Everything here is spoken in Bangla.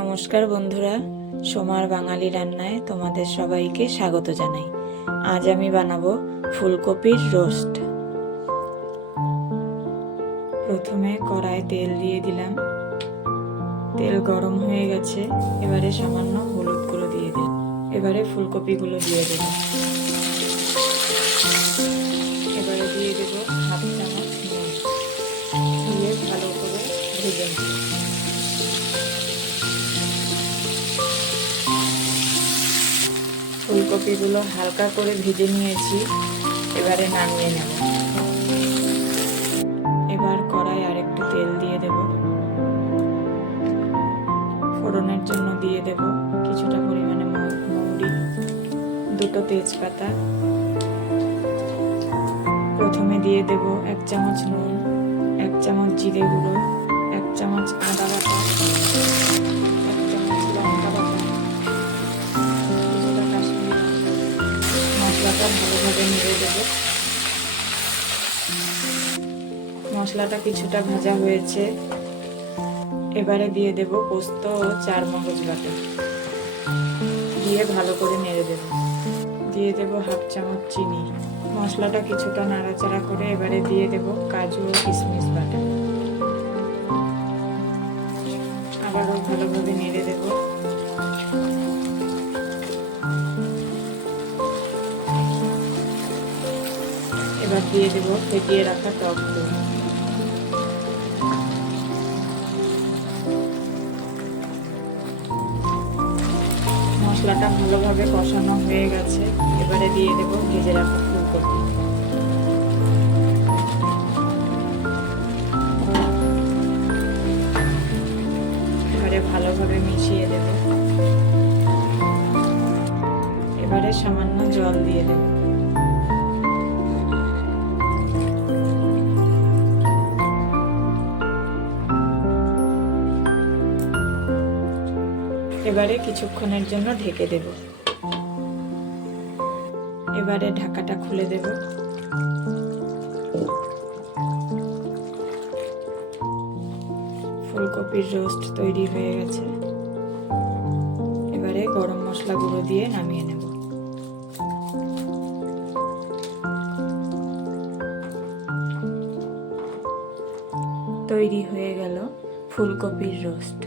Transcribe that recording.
নমস্কার বন্ধুরা, সোমার বাঙালি রান্নায় তোমাদের সবাইকে স্বাগত জানাই। আজ আমি বানাবো ফুলকপির রোস্ট। প্রথমে কড়ায় তেল দিয়ে দিলাম। তেল গরম হয়ে গেছে, এবারে সামান্য হলুদ গুঁড়ো দিয়ে দিই। এবারে ফুলকপিগুলো দিয়ে দেব। এবারে দিয়ে দেব হাফ চামচ নুন, দিয়ে ভালো করে ভেজে নেব। ফুলকপিগুলো হালকা করে ভেজে নিয়েছি, এবারে নামিয়ে নেব। এবার কড়াই আরেকটু তেল দিয়ে দেব। ফোড়নের জন্য দিয়ে দেব কিছুটা পরিমাণে মৌরি, দুটো তেজপাতা। প্রথমে দিয়ে দেব 1 চামচ নুন, 1 চামচ জিরে গুঁড়ো, 1 চামচ আদা বাটা, 1 চামচ লঙ্কা বাটা, কিছুটা কাশ্মীরি মশলাটা ভালোভাবে নেড়ে দেব। মশলাটা কিছুটা ভাজা হয়েছে, এবারে দিয়ে দেব পোস্ত ও 4 মগজ বাটা, দিয়ে ভালো করে নেড়ে দেব। দিয়ে দেব হাফ চামচ চিনি। মশলাটা কিছুটা নাড়াচাড়া করে এবারে দিয়ে দেব কাজু ও কিশমিশ বাটা, আবারও ভালোভাবে নেড়ে দেব। এবার দিয়ে দেব ফেটিয়ে রাখা টক দই। মশলাটা ভালোভাবে কষানো হয়ে গেছে, এবারে দিয়ে দেব ভেজে রাখা ফুলকপি। এবারে ভালোভাবে মিশিয়ে দেব। এবারে সামান্য জল দিয়ে দেব। এবারে কিছুক্ষণের জন্য ঢেকে দেব। এবারে ঢাকাটা খুলে দেব। ফুলকপির রোস্ট তৈরি হয়ে গেছে। এবারে গরম মশলা গুঁড়ো দিয়ে নামিয়ে নেব। তৈরি হয়ে গেল ফুলকপির রোস্ট।